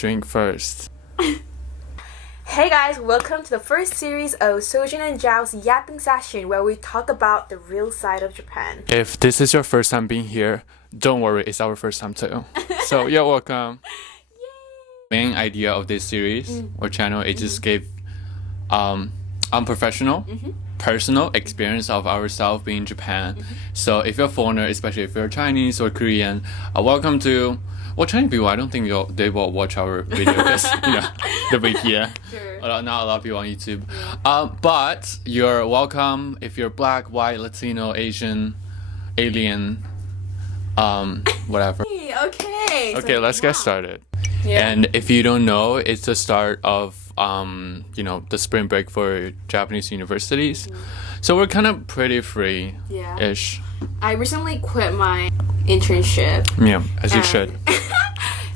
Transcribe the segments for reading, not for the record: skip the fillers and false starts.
drink first. Hey guys, welcome to the first series of Sojin and Zhao's Yapping session where we talk about the real side of Japan. If this is your first time being here, don't worry, it's our first time too. So you're welcome. Main idea of this series or channel is just give unprofessional, personal experience of ourselves being in Japan. So if you're a foreigner, especially if you're Chinese or Korean, welcome to. Well, Chinese people, I don't think they will watch our video because they'll be here. Sure. Not a lot of people on YouTube. But you're welcome if you're black, white, Latino, Asian, alien, whatever. Okay. Okay, let's get started. Yeah. And if you don't know, it's the start of the spring break for Japanese universities. So we're kind of pretty free-ish. I recently quit my internship. Yeah, as you should.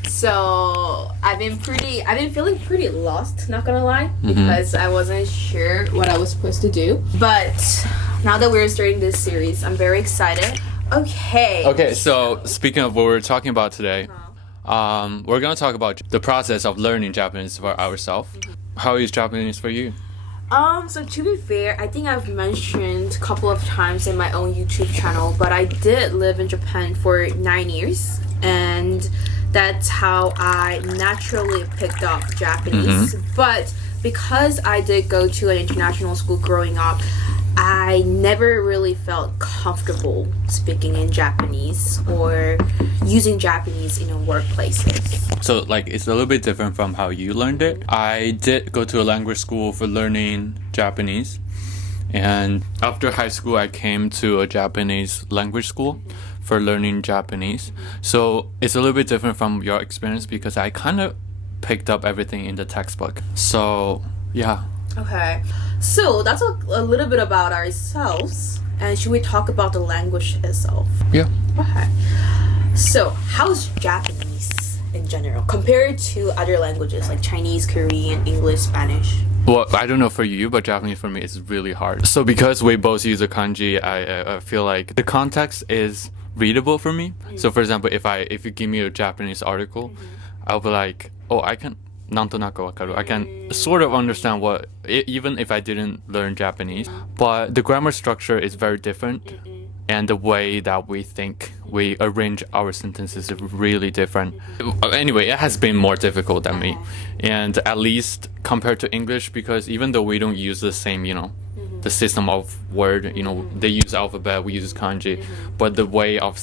So I've been feeling pretty lost, not gonna lie, because I wasn't sure what I was supposed to do. But now that we're starting this series, I'm very excited. Okay, so speaking of what we're talking about today, we're gonna talk about the process of learning Japanese for ourselves. How is Japanese for you? So to be fair, I think I've mentioned a couple of times in my own YouTube channel, but I did live in Japan for 9 years, and that's how I naturally picked up Japanese. But because I did go to an international school growing up, I never really felt comfortable speaking in Japanese or using Japanese in workplaces. So it's a little bit different from how you learned it. I did go to a language school for learning Japanese, and after high school I came to a Japanese language school for learning Japanese. So it's a little bit different from your experience because I kind of picked up everything in the textbook. So yeah. Okay, so that's a little bit about ourselves, and should we talk about the language itself? Yeah. Okay, so how's Japanese in general compared to other languages like Chinese, Korean, English, Spanish? Well, I don't know for you, but Japanese for me is really hard. So because we both use the kanji, I feel like the context is readable for me. So for example, if you give me a Japanese article, I'll be like, oh, I can sort of understand what, even if I didn't learn Japanese. But the grammar structure is very different, and the way that we arrange our sentences is really different. Anyway, it has been more difficult than me, and at least compared to English, because even though we don't use the same, the system of word, they use alphabet, we use kanji, but the way of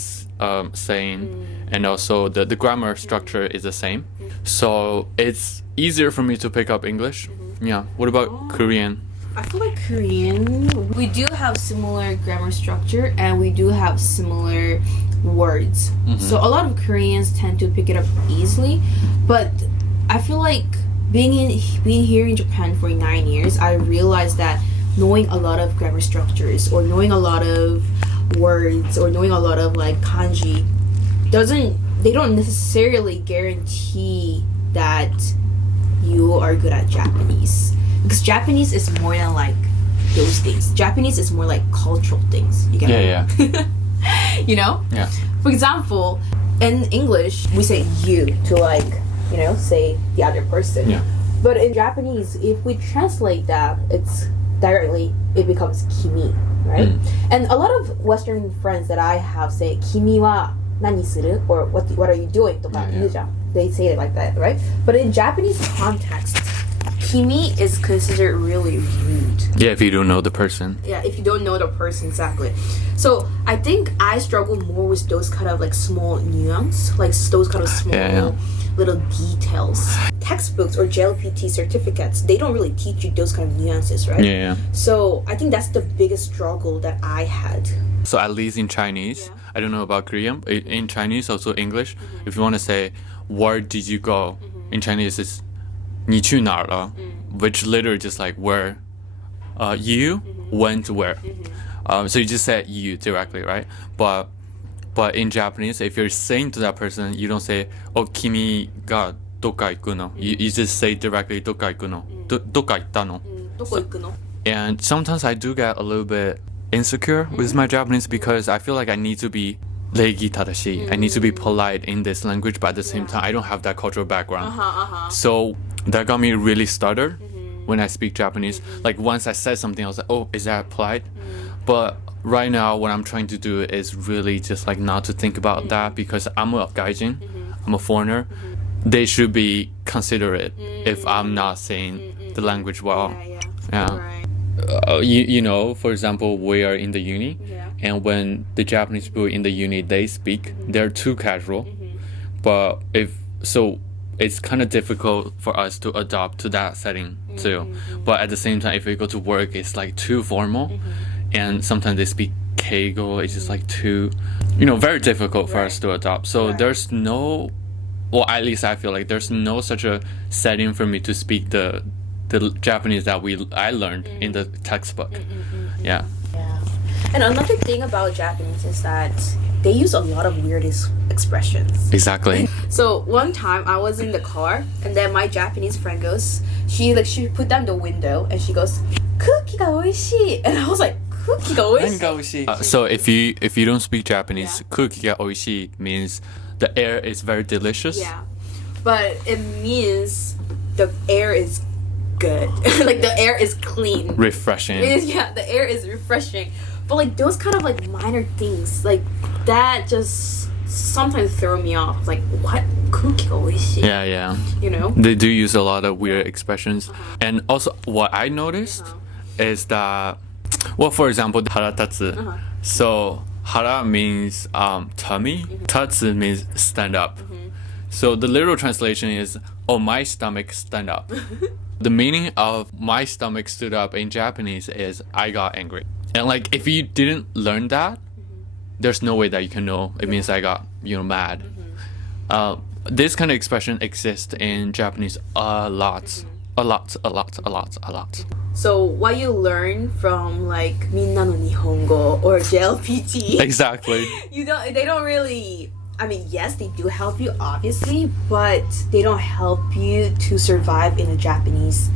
saying and also the grammar structure is the same. So it's easier for me to pick up English. Yeah. What about Korean? I feel like Korean, we do have similar grammar structure and we do have similar words. So a lot of Koreans tend to pick it up easily, but I feel like being here in Japan for 9 years, I realized that knowing a lot of grammar structures or knowing a lot of words or knowing a lot of kanji they don't necessarily guarantee that you are good at Japanese, because Japanese is more than those things. Japanese is more like cultural things. You get me? Yeah. Yeah. For example, in English we say you to say the other person. Yeah. But in Japanese, if we translate that, it becomes kimi, right? And a lot of Western friends that I have say kimi wa nani suru, or what are you doing? They say it like that, right? But in Japanese context, kimi is considered really rude. Yeah, if you don't know the person. Yeah, if you don't know the person, exactly. So I think I struggle more with those kind of small nuance, those kind of small little details. Textbooks or JLPT certificates, they don't really teach you those kind of nuances, right? Yeah. So I think that's the biggest struggle that I had. So at least in Chinese, I don't know about Korean, but in Chinese, also English, if you want to say, where did you go? In Chinese, it's 你去哪儿了? Which literally just where you went where. So you just said you directly, right? But in Japanese, if you're saying to that person, you don't say, oh, kimi ga doka iku no. You just say directly, doka iku no. Doka itta no. And sometimes I do get a little bit insecure with my Japanese because I feel like I need to be 礼儀正しい. I need to be polite in this language, but at the same time, I don't have that cultural background. So that got me really stuttered when I speak Japanese. Like once I said something, I was like, oh, is that polite? But right now, what I'm trying to do is really just like not to think about that because I'm a gaijin, I'm a foreigner. They should be considerate if I'm not saying the language well. Yeah. Right. You know, for example, we are in the uni, and when the Japanese people in the uni they speak, they're too casual. But it's kind of difficult for us to adopt to that setting too. But at the same time, if we go to work, it's like too formal, and sometimes they speak Keigo. It's just like too, very difficult for us to adopt. So there's no, well, at least I feel like there's no such a setting for me to speak the Japanese that I learned in the textbook. Yeah. And another thing about Japanese is that they use a lot of weird expressions. Exactly. So one time I was in the car and then my Japanese friend goes, she put down the window and she goes, "Cookie ga oishii," and I was like, "Cookie ga oishii." So if you don't speak Japanese, "Cookie ga oishii" means the air is very delicious. Yeah, but it means the air is good. Like the air is clean. Refreshing. The air is refreshing. But like those kind of like minor things like that just sometimes throw me off. Like what? Cookie ga oishii. Yeah. They do use a lot of weird expressions. And also what I noticed is that, well, for example, haratatsu. So hara means tummy. Tatsu means stand up. So the literal translation is, oh, my stomach stand up. The meaning of my stomach stood up in Japanese is I got angry. And like if you didn't learn that, there's no way that you can know it means I got mad. This kind of expression exists in Japanese a lot. So what you learn from like Minna no Nihongo or JLPT. Exactly. They don't really, I mean, yes, they do help you obviously, but they don't help you to survive in a Japanese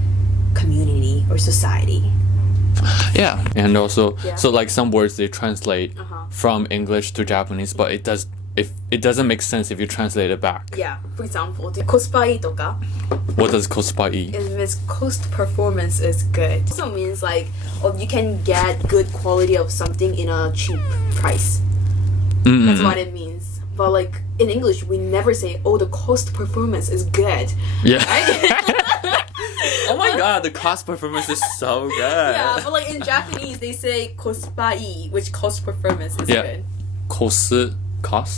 community or society. Yeah, and also so like some words they translate from English to Japanese, but it doesn't make sense if you translate it back. Yeah, for example, the kospai toka. What does kospai? It means cost performance is good. It also means like you can get good quality of something in a cheap price. That's what it means. But like in English, we never say, "Oh, the cost performance is good." Yeah. Right? Oh my god, the cost performance is so good. Yeah, but like in Japanese, they say kospai, which cost performance is good. Cost?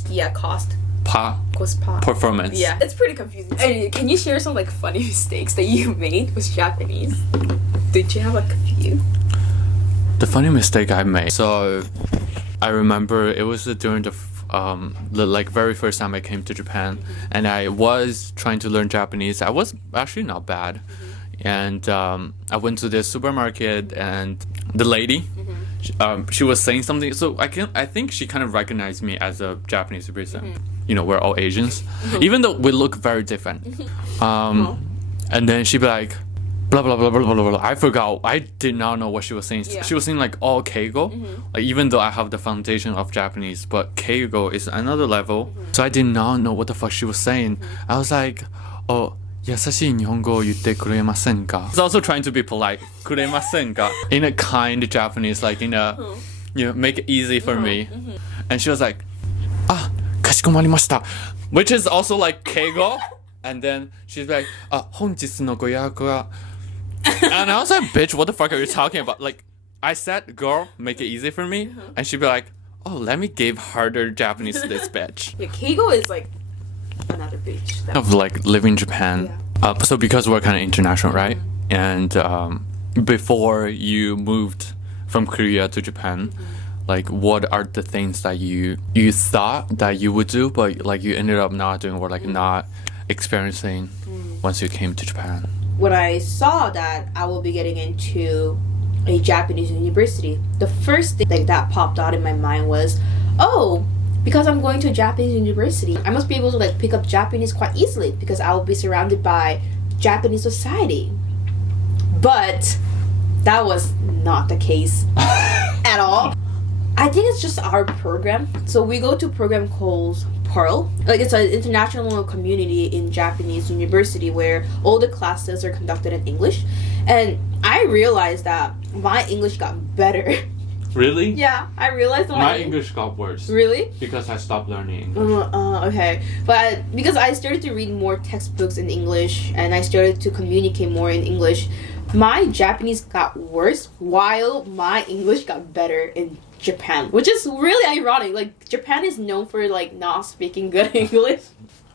Yeah, cost. Kospa. Performance. Yeah, it's pretty confusing. And can you share some like funny mistakes that you made with Japanese? Did you have like a few? The funny mistake I made. So, I remember it was during the like very first time I came to Japan, and I was trying to learn Japanese. I was actually not bad, and I went to this supermarket, and the lady, she was saying something. So I think she kind of recognized me as a Japanese person. We're all Asians, even though we look very different. And then she'd be like, blah blah blah blah blah blah. I forgot. I did not know what she was saying. Yeah. She was saying like all Keigo. Like even though I have the foundation of Japanese, but Keigo is another level. So I did not know what the fuck she was saying. I was like, oh, 優しい日本語を言ってくれませんか? I was also trying to be polite. くれませんか? In a kind Japanese, like in a, make it easy for me. And she was like, あ、かしこまりました. Which is also like Keigo. And then she's like, あ、本日のご予約は. And I was like, bitch, what the fuck are you talking about? Like, I said, girl, make it easy for me. And she'd be like, oh, let me give harder Japanese to this bitch. Yeah, Keigo is like another bitch. Of like living in Japan. So because we're kind of international, right? And before you moved from Korea to Japan, like what are the things that you thought that you would do, but like you ended up not doing or like not experiencing once you came to Japan? When I saw that I will be getting into a Japanese university, the first thing like that popped out in my mind was, oh, because I'm going to a Japanese university, I must be able to like pick up Japanese quite easily because I will be surrounded by Japanese society. But that was not the case at all. I think it's just our program. So we go to a program called Pearl. Like it's an international community in Japanese university where all the classes are conducted in English. And I realized that my English got better. Really? Yeah, I realized my English got worse. Really? Because I stopped learning English. Okay. But because I started to read more textbooks in English and I started to communicate more in English, my Japanese got worse while my English got better in Japan, which is really ironic. Like Japan is known for like not speaking good English.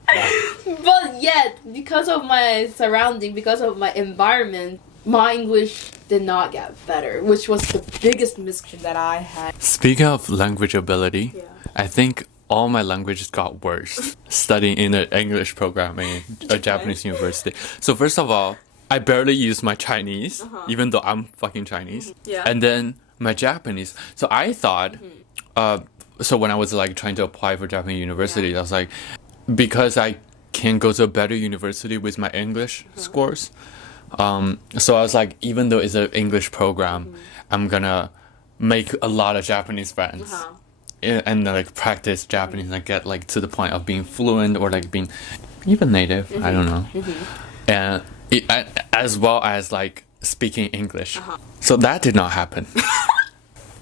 But yet, because of my surrounding, because of my environment, my English did not get better, which was the biggest misconception that I had. Speaking of language ability, Yeah. I think all my languages got worse studying in an English program in a Japanese university. So first of all, I barely use my Chinese, even though I'm fucking Chinese. Yeah. And then my Japanese. So I thought, so when I was like trying to apply for Japanese university, I was like, because I can go to a better university with my English scores. So I was like, even though it's an English program, I'm gonna make a lot of Japanese friends. And like practice Japanese and get like to the point of being fluent or like being even native. I don't know. And as well as like speaking English. So that did not happen.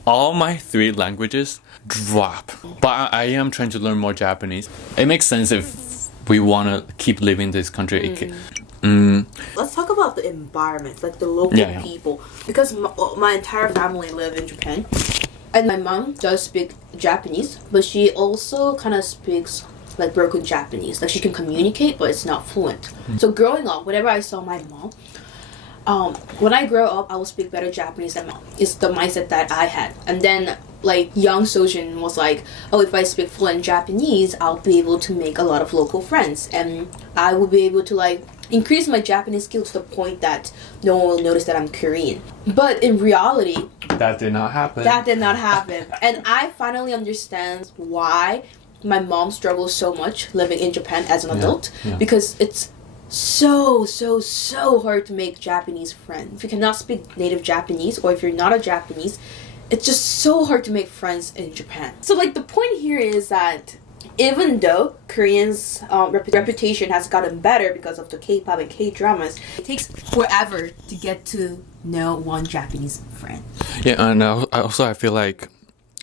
All my 3 languages drop. But I am trying to learn more Japanese. It makes sense if we want to keep living in this country. Let's talk about the environment, like the local people. Because my entire family live in Japan. And my mom does speak Japanese, but she also kind of speaks like broken Japanese. Like she can communicate, but it's not fluent. So growing up, whenever I saw my mom, when I grow up, I will speak better Japanese than mom. It's the mindset that I had. And then like young Sojin was like, oh, if I speak fluent Japanese, I'll be able to make a lot of local friends. And I will be able to like increase my Japanese skill to the point that no one will notice that I'm Korean. But in reality, that did not happen. That did not happen. And I finally understand why my mom struggles so much living in Japan as an adult. Because it's so hard to make Japanese friends. If you cannot speak native Japanese, or if you're not a Japanese, it's just so hard to make friends in Japan. So like the point here is that even though Koreans' reputation has gotten better because of the K-pop and K-dramas, it takes forever to get to know one Japanese friend. Yeah, and I feel like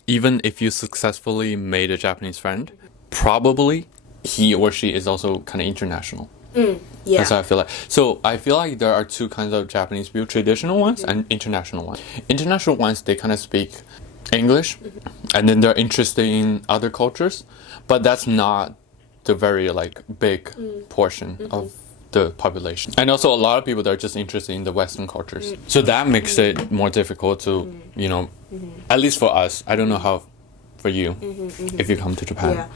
even if you successfully made a Japanese friend, probably he or she is also kind of international. Yeah. That's how I feel like. So I feel like there are 2 kinds of Japanese people: traditional ones and international ones. International ones, they kind of speak English, and then they're interested in other cultures, but that's not the very like big portion of the population. And also a lot of people that are just interested in the Western cultures. So that makes it more difficult to, you know, at least for us. I don't know how for you if you come to Japan. Yeah.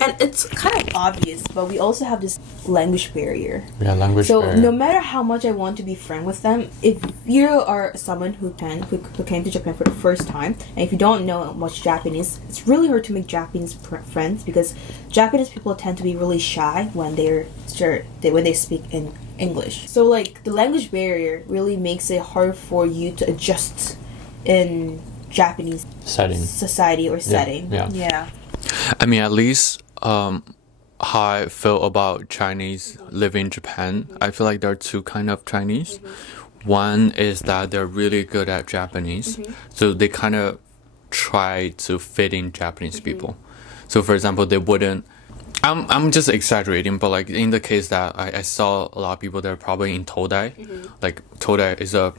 And it's kind of obvious, but we also have this language barrier. Yeah, language barrier. So no matter how much I want to be friends with them, if you are someone who came to Japan for the first time, and if you don't know much Japanese, it's really hard to make Japanese friends because Japanese people tend to be really shy when when they speak in English. So like the language barrier really makes it hard for you to adjust in Japanese society or setting. Yeah. I mean, at least how I feel about Chinese living in Japan, I feel like there are 2 kind of Chinese. One is that they're really good at Japanese, so they kind of try to fit in Japanese people. So for example, they wouldn't, I'm just exaggerating, but like in the case that I saw a lot of people that are probably in Todai, like Todai is a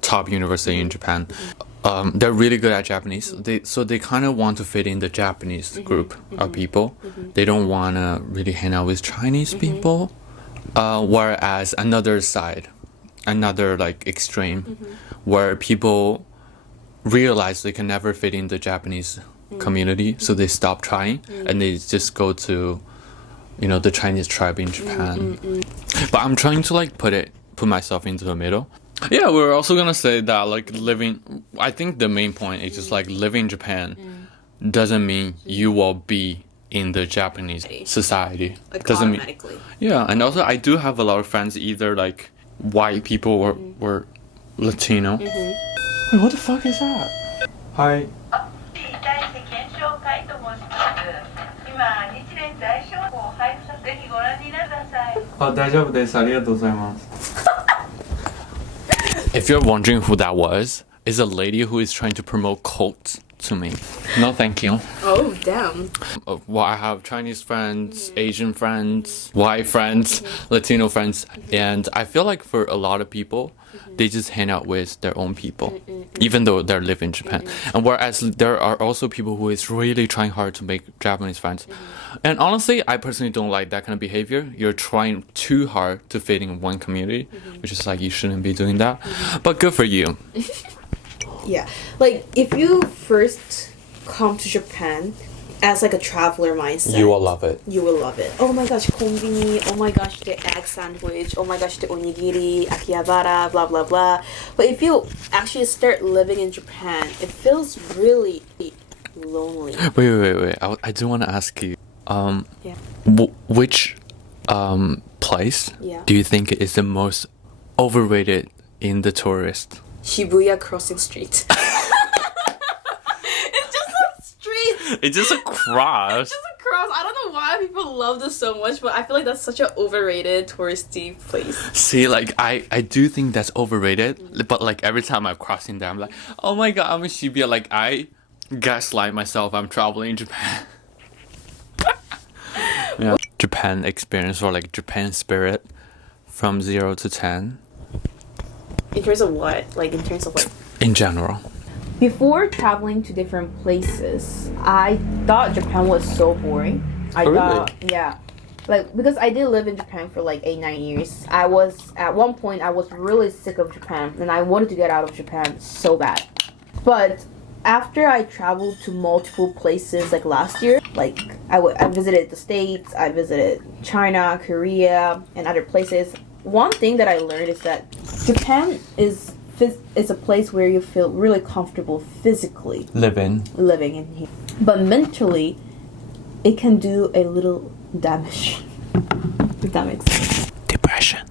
top university in Japan. They're really good at Japanese. So they kind of want to fit in the Japanese group of people. They don't want to really hang out with Chinese people. Whereas another side, another like extreme, where people realize they can never fit in the Japanese community, so they stop trying and they just go to, you know, the Chinese tribe in Japan. But I'm trying to like put myself into the middle. Yeah, we're also gonna say that like I think the main point is just like living in Japan doesn't mean you will be in the Japanese society. Like doesn't automatically. Yeah, and also I do have a lot of friends, either like white people or Latino. Wait, what the fuck is that? Hi. If you're wondering who that was, it's a lady who is trying to promote cults to me. No, thank you. Oh, damn. Well, I have Chinese friends, Asian friends, white friends, Latino friends, and I feel like for a lot of people, they just hang out with their own people, even though they live in Japan. And whereas there are also people who is really trying hard to make Japanese friends. And honestly, I personally don't like that kind of behavior. You're trying too hard to fit in one community, which is like you shouldn't be doing that. But good for you. Yeah. Like, if you first come to Japan as like a traveler mindset, You will love it. you will love it. Oh my gosh, konbini. Oh my gosh, the egg sandwich. Oh my gosh, the onigiri, akihabara, blah blah blah. But if you actually start living in Japan, it feels really lonely. Wait. I do want to ask you, Yeah. which place Yeah. do you think is the most overrated in the tourist? Shibuya Crossing Street. It's just a street. It's just a cross. Just a cross. I don't know why people love this so much, but I feel like that's such an overrated touristy place. See, like I do think that's overrated, but like every time I'm crossing there, I'm like, oh my god, I'm in Shibuya. Like I gaslight myself. I'm traveling in Japan. Yeah. Japan experience or like Japan spirit from 0 to 10 In terms of what? Like, in terms of what? in general. Before traveling to different places, I thought Japan was so boring. I Oh, really? thought, yeah. Like, because I did live in Japan for like 8-9 years. At one point, I was really sick of Japan and I wanted to get out of Japan so bad. But after I traveled to multiple places like last year, like I visited the States, I visited China, Korea, and other places. One thing that I learned is that Japan is a place where you feel really comfortable physically Living. living in here. But mentally, it can do a little damage. If that makes sense. Depression.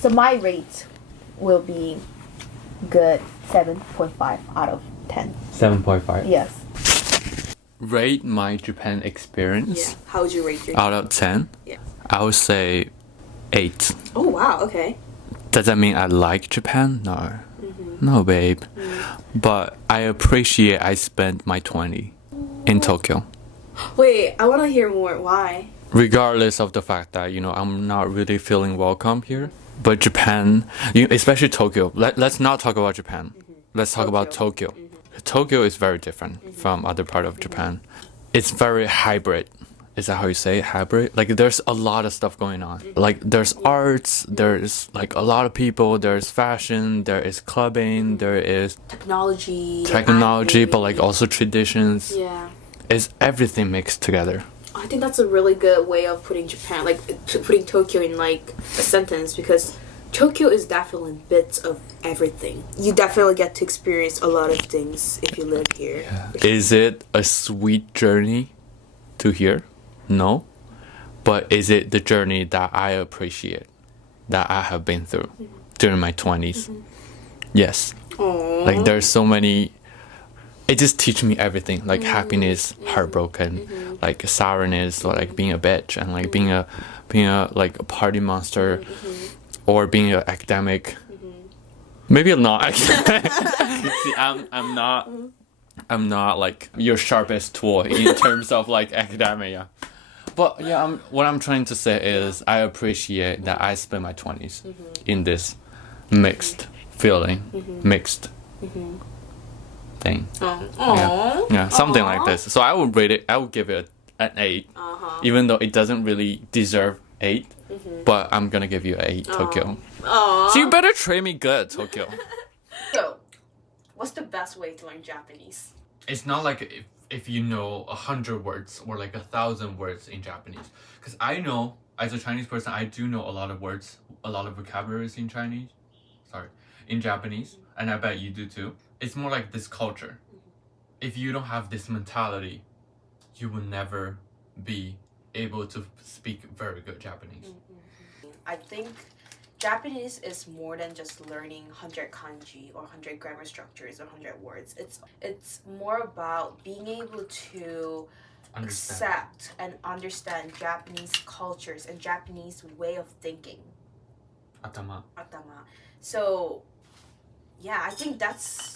So my rate will be good 7.5 out of 10. 7.5. Yes. Rate my Japan experience How would you rate your? out of 10. Yeah. I would say 8. Oh wow. Okay. Does that mean I like Japan? No. No, babe. But I appreciate I spent my 20 in Tokyo. Wait, I want to hear more. Why? Regardless of the fact that, I'm not really feeling welcome here. But Japan, especially Tokyo, let's not talk about Japan. Let's talk about Tokyo. Tokyo is very different from other part of Japan. It's very hybrid. Is that how you say it? Hybrid? Like there's a lot of stuff going on. Like there's arts, there's like a lot of people, there's fashion, there is clubbing, there is technology, but like also traditions. Yeah. It's everything mixed together. I think that's a really good way of putting Japan, like putting Tokyo in like a sentence, because Tokyo is definitely bits of everything. You definitely get to experience a lot of things if you live here. Yeah. Is it a sweet journey to here? No. But is it the journey that I appreciate, that I have been through during my 20s? Yes. Aww. Like there's so many, it just teaches me everything, like happiness, heartbroken, like sourness, or like being a bitch, and like being a like a party monster, or being an academic. Maybe I'm not academic. See, I'm not like your sharpest tool in terms of like academia. But yeah, what I'm trying to say is I appreciate that I spent my 20s in this mixed feeling, mixed thing. Yeah, something like this. So I would rate it. I would give it an 8, even though it doesn't really deserve 8. But I'm gonna give you an 8, Tokyo. So you better treat me good, Tokyo. So, what's the best way to learn Japanese? It's not like if you know 100 words or like 1,000 words in Japanese. Because I know, as a Chinese person, I do know a lot of words, a lot of vocabularies in Japanese. And I bet you do too. It's more like this culture. If you don't have this mentality, you will never be able to speak very good Japanese. I think Japanese is more than just learning 100 kanji or 100 grammar structures or 100 words. It's more about being able to accept and understand Japanese cultures and Japanese way of thinking. Atama. So, yeah, I think that's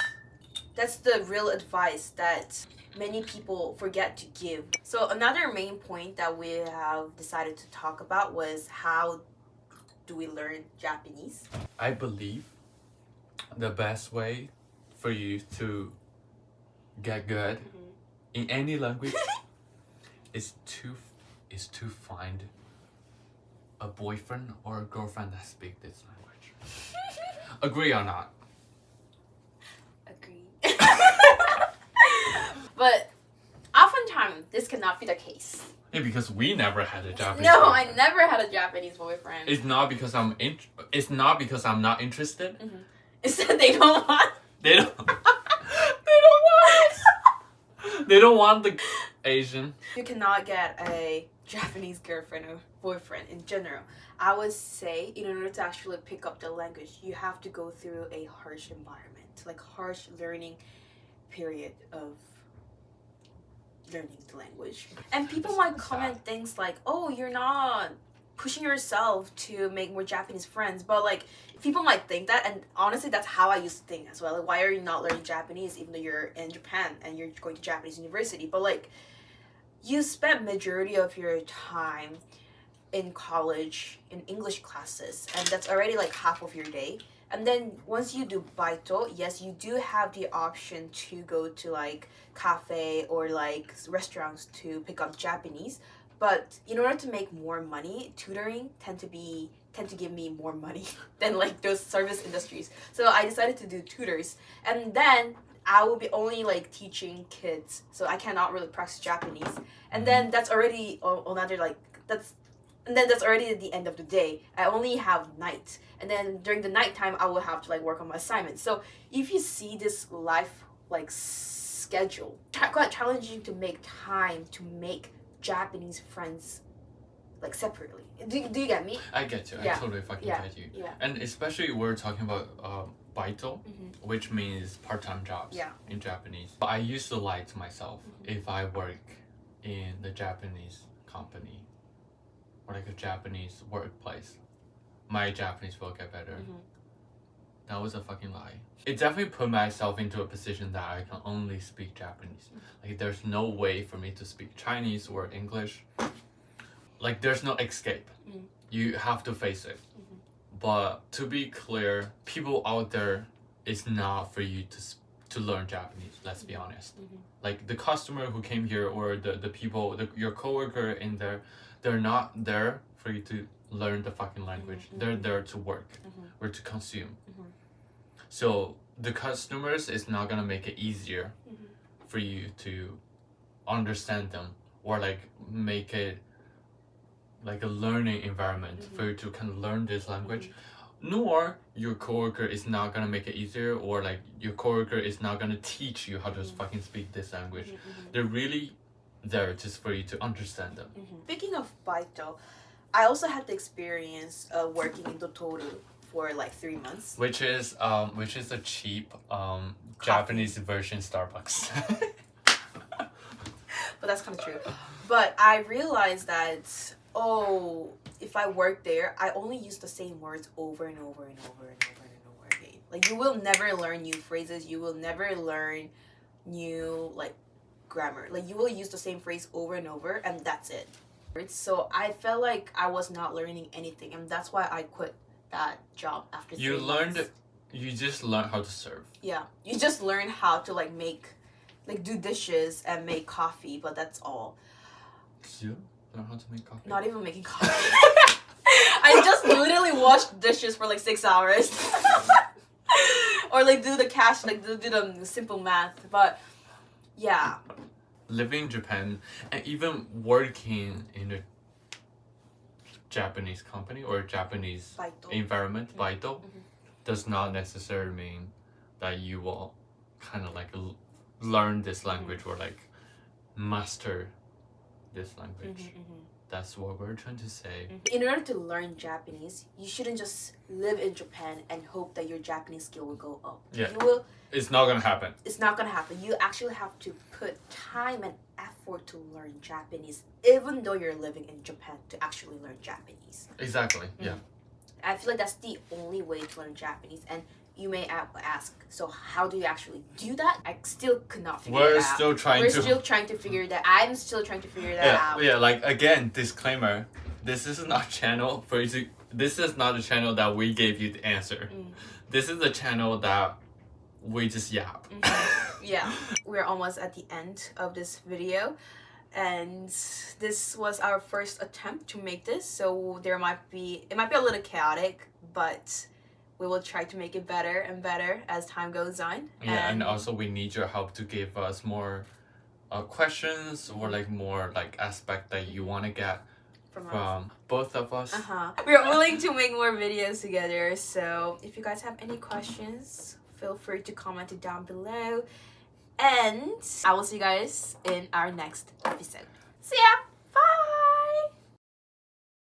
the real advice that many people forget to give. So another main point that we have decided to talk about was how do we learn Japanese? I believe the best way for you to get good in any language is to find a boyfriend or a girlfriend that speak this language. Agree or not? Agree. But oftentimes this cannot be the case. Yeah, because we never had a Japanese. No, boyfriend. I never had a Japanese boyfriend. It's not because it's not because I'm not interested. It's that they don't want. They don't. They don't want. They don't want the Asian. You cannot get a Japanese girlfriend or boyfriend in general. I would say in order to actually pick up the language, you have to go through a harsh environment, like harsh learning period of learning the language. And people might comment things like, "Oh, you're not pushing yourself to make more Japanese friends," but like people might think that, and honestly that's how I used to think as well. Like, why are you not learning Japanese even though you're in Japan and you're going to Japanese university? But like, you spent majority of your time in college in English classes, and that's already like half of your day. And then once you do baito, yes, you do have the option to go to like cafe or like restaurants to pick up Japanese. But in order to make more money, tutoring tend to give me more money than like those service industries. So I decided to do tutors, and then I will be only like teaching kids, so I cannot really practice Japanese. And then that's already another like that's already at the end of the day. I only have night, and then during the nighttime I will have to like work on my assignments. So if you see this life like schedule, quite challenging to make time to make Japanese friends like separately. Do you get me? I get you. Yeah. I totally fucking Yeah. get you. Yeah. And especially we're talking about baito, which means part-time jobs in Japanese. But I used to lie to myself if I work in the Japanese company or like a Japanese workplace, my Japanese will get better. That was a fucking lie. It definitely put myself into a position that I can only speak Japanese. Like there's no way for me to speak Chinese or English. Like there's no escape. You have to face it. But to be clear, people out there, it's not for you to learn Japanese, let's be honest. Like the customer who came here or the people, your coworker in there, they're not there for you to learn the fucking language. They're there to work or to consume. So the customers is not gonna make it easier for you to understand them or like make it like a learning environment for you to kind of learn this language. Nor your coworker is not gonna make it easier, or like your coworker is not gonna teach you how to fucking speak this language. They're really there just for you to understand them. Speaking of baito, I also had the experience of working in Totoru for like 3 months. Which is a cheap Japanese version Starbucks. But that's kind of true. But I realized that if I work there, I only use the same words over and over and over and over and over again. Like you will never learn new phrases. You will never learn new like grammar. Like you will use the same phrase over and over, and that's it. So I felt like I was not learning anything, and that's why I quit that job after 3 months. You just learned how to serve. Yeah, you just learn how to like do dishes and make coffee, but that's all. You learn how to make coffee? Not even making coffee. I just literally washed dishes for like 6 hours. Or like do the cash, like do the simple math. But yeah. Living in Japan and even working in a Japanese company or Japanese Baito. environment, baito, does not necessarily mean that you will kind of like learn this language or like master this language. That's what we're trying to say. In order to learn Japanese, you shouldn't just live in Japan and hope that your Japanese skill will go up. Yeah. You will. It's not gonna happen. It's not gonna happen. You actually have to put time and effort to learn Japanese, even though you're living in Japan, to actually learn Japanese. Exactly. Yeah. I feel like that's the only way to learn Japanese. And you may ask, so how do you actually do that? I still could not figure it out. We're still trying to figure that. I'm still trying to figure that out. Yeah, like again, disclaimer. This is not channel for you to, this is not a channel that we gave you the answer. This is a channel that we just yap. Yeah. We're almost at the end of this video. And this was our first attempt to make this. So it might be a little chaotic, but we will try to make it better and better as time goes on. Yeah, and also we need your help to give us more questions or like more like aspect that you want to get from both of us. We're willing to make more videos together. So if you guys have any questions, feel free to comment it down below. And I will see you guys in our next episode. See ya!